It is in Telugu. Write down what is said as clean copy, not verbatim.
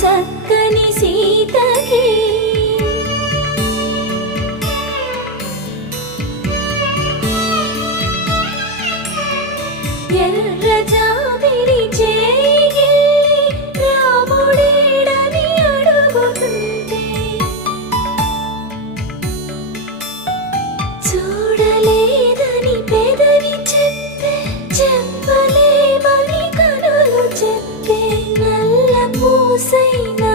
చక్కని సీతకి ఎర్ర జాబిలి చేయి రాముడేడని అడుగుతుంటే చూడలేదని పెదవి చెప్పే చెప్పలేమని కనులు చెప్పే నల్ల పూసైనా